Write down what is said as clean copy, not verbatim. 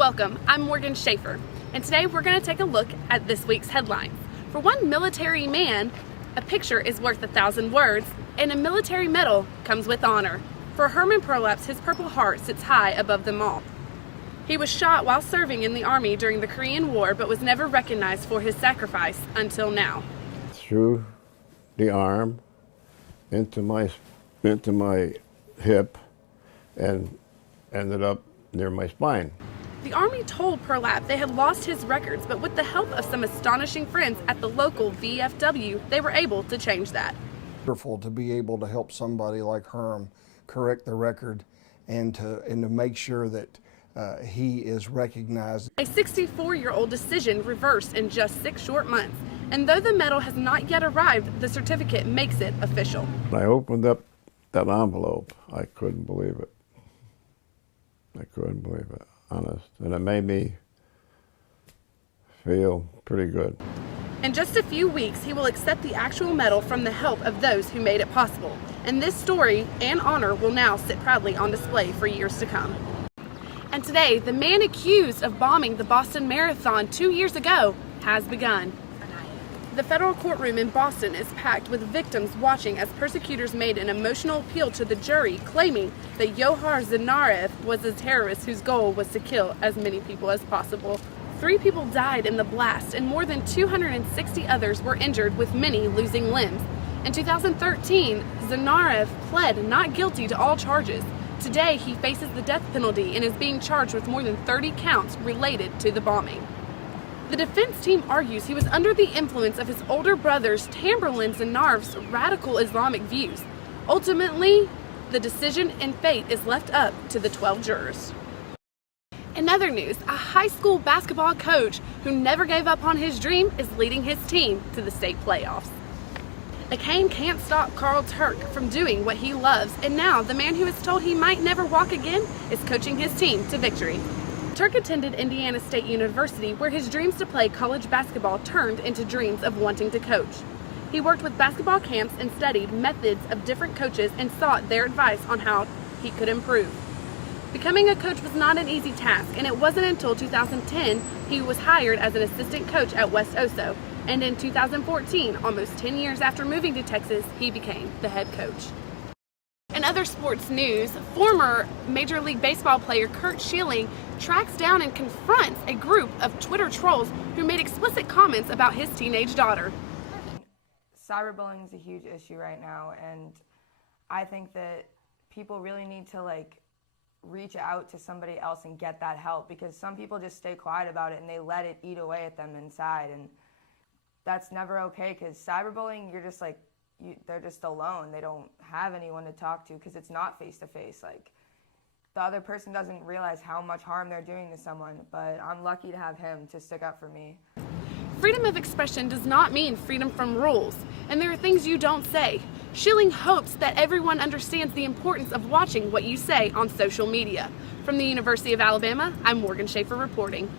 Welcome, I'm Morgan Schaefer, and today we're going to take a look at this week's headlines. For one military man, a picture is worth 1,000 words, and a military medal comes with honor. For Herman Prolapse, his Purple Heart sits high above them all. He was shot while serving in the Army during the Korean War, but was never recognized for his sacrifice until now. Through the arm, into my hip, and ended up near my spine. The Army told Prolapse they had lost his records, but with the help of some astonishing friends at the local VFW, they were able to change that. Wonderful to be able to help somebody like Herm correct the record and to make sure that he is recognized. A 64-year-old decision reversed in just 6 short months, and though the medal has not yet arrived, the certificate makes it official. When I opened up that envelope, I couldn't believe it. I couldn't believe it, honest. And it made me feel pretty good. In just a few weeks, he will accept the actual medal from the help of those who made it possible. And this story and honor will now sit proudly on display for years to come. And today, the man accused of bombing the Boston Marathon 2 years ago has begun. The federal courtroom in Boston is packed with victims watching as prosecutors made an emotional appeal to the jury, claiming that Dzhokhar Tsarnaev was a terrorist whose goal was to kill as many people as possible. 3 people died in the blast, and more than 260 others were injured, with many losing limbs. In 2013, Tsarnaev pled not guilty to all charges. Today, he faces the death penalty and is being charged with more than 30 counts related to the bombing. The defense team argues he was under the influence of his older brother's Tamerlan Tsarnaev's radical Islamic views. Ultimately, the decision and fate is left up to the 12 jurors. In other news, a high school basketball coach who never gave up on his dream is leading his team to the state playoffs. A cane can't stop Carl Turk from doing what he loves, and now the man who is told he might never walk again is coaching his team to victory. Turk attended Indiana State University, where his dreams to play college basketball turned into dreams of wanting to coach. He worked with basketball camps and studied methods of different coaches and sought their advice on how he could improve. Becoming a coach was not an easy task, and it wasn't until 2010 he was hired as an assistant coach at West Oso, and in 2014, almost 10 years after moving to Texas, he became the head coach. In other sports news, former Major League Baseball player Curt Schilling tracks down and confronts a group of Twitter trolls who made explicit comments about his teenage daughter. Cyberbullying is a huge issue right now, and I think that people really need to reach out to somebody else and get that help, because some people just stay quiet about it and they let it eat away at them inside, and that's never okay, because cyberbullying, you're just they're just alone. They don't have anyone to talk to because it's not face-to-face. The other person doesn't realize how much harm they're doing to someone, but I'm lucky to have him to stick up for me. Freedom of expression does not mean freedom from rules, and there are things you don't say. Schilling hopes that everyone understands the importance of watching what you say on social media. From the University of Alabama, I'm Morgan Schaefer reporting.